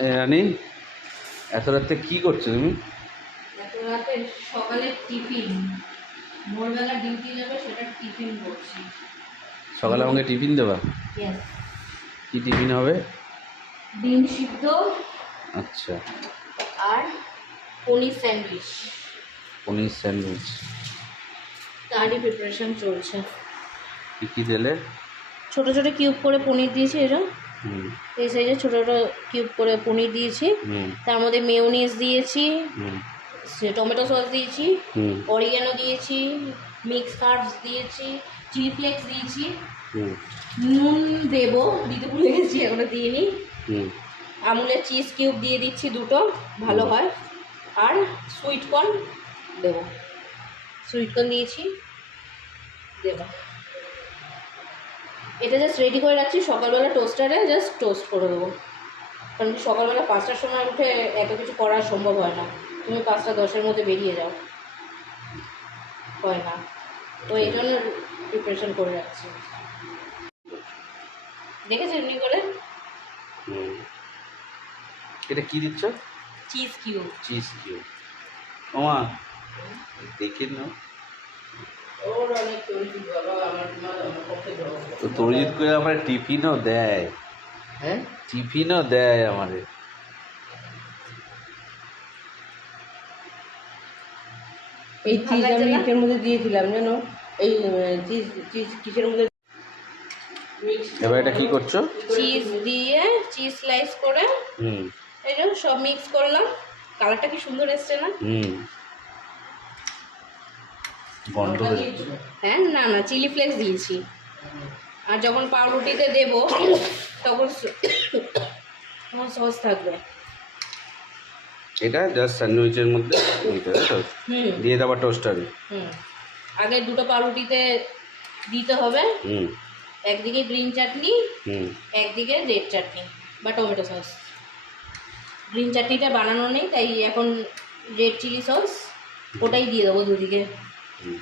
রানী, এত রাতে কি করছো তুমি? এত রাতে সকালে টিফিন, ভোরবেলা ডিউটি যাবে, সেটা টিফিন করছি। সকালে আমাকে টিফিন দেবা? ইয়েস। কি টিফিন হবে? ডিম সিদ্ধ আচ্ছা, আর পনির স্যান্ডউইচ। পনির স্যান্ডউইচ। তারই প্রিপারেশন চলছে। কি কি দিলে? ছোট ছোট কিউব করে পনির দিয়েছি, এটা হুম এই সাইজে ছোট ছোট কিউব করে পনির দিয়েছি। হুম তার মধ্যে মেয়োনিজ দিয়েছি, হুম টমেটো সস দিয়েছি, হুম অরিগানো দিয়েছি, মিক্স হার্বস দিয়েছি, চিলি ফ্লেক্স দিয়েছি, হুম নুন দেবো, দিতে ভুলে গেছি, এখনো দিইনি। হুম আমুলের চিজ কিউব দিয়ে দিচ্ছি দুটো, ভালো হয়। আর সুইট কর্ন দেবো, সুইট কর্ন দিয়েছি, দেবো। এটা জাস্ট রেডি করে রাখছি, সকালবেলা টোস্টারে জাস্ট টোস্ট করে দেবো। কারণ কি সকালবেলা 5টার সময় উঠে এত কিছু করা সম্ভব হয় না। তুমি 5টা 10-এর মধ্যে বেরিয়ে যাও, হয় না। তো এই জন্য প্রিপারেশন করে রাখছি। দেখেছো এমনি করে? হুম। এটা কি দিচ্ছ? Cheese cube. Cheese cube. ওমা, দেখে নাও। তো তরিত করে আমার টিফিনও দেয়। হ্যাঁ, টিফিনও দেয় আমাদের। এই চিজ আমি ইটের মধ্যে দিয়েছিলাম জানো, এই চিজ চিজ কিসের মধ্যে এবার এটা কি করছো? চিজ দিয়ে চিজ স্লাইস করে হুম এই যে সব মিক্স করলাম। কালারটা কি সুন্দর এসছে না? হুম গন্ধ বেরোচ্ছে। হ্যাঁ, না না, চিলি ফ্লেক্স দিয়েছি। আর যখন পাউরুটিতে দেবো তখন তখন সস থাকবে। এটা জাস্ট স্যান্ডউইচের মধ্যে দিতে হবে তো? হুম দিয়ে দেওয়া টোস্টারে। হুম আগে দুটো পাউরুটিতে দিতে হবে, হুম একদিকে গ্রিন চাটনি, হুম একদিকে রেড চাটনি বা টমেটো সস। গ্রিন চাটনিটা বানানো নেই, তাই এখন রেড চিলি সস ওটাই দিয়ে দেবো দুদিকে। হুম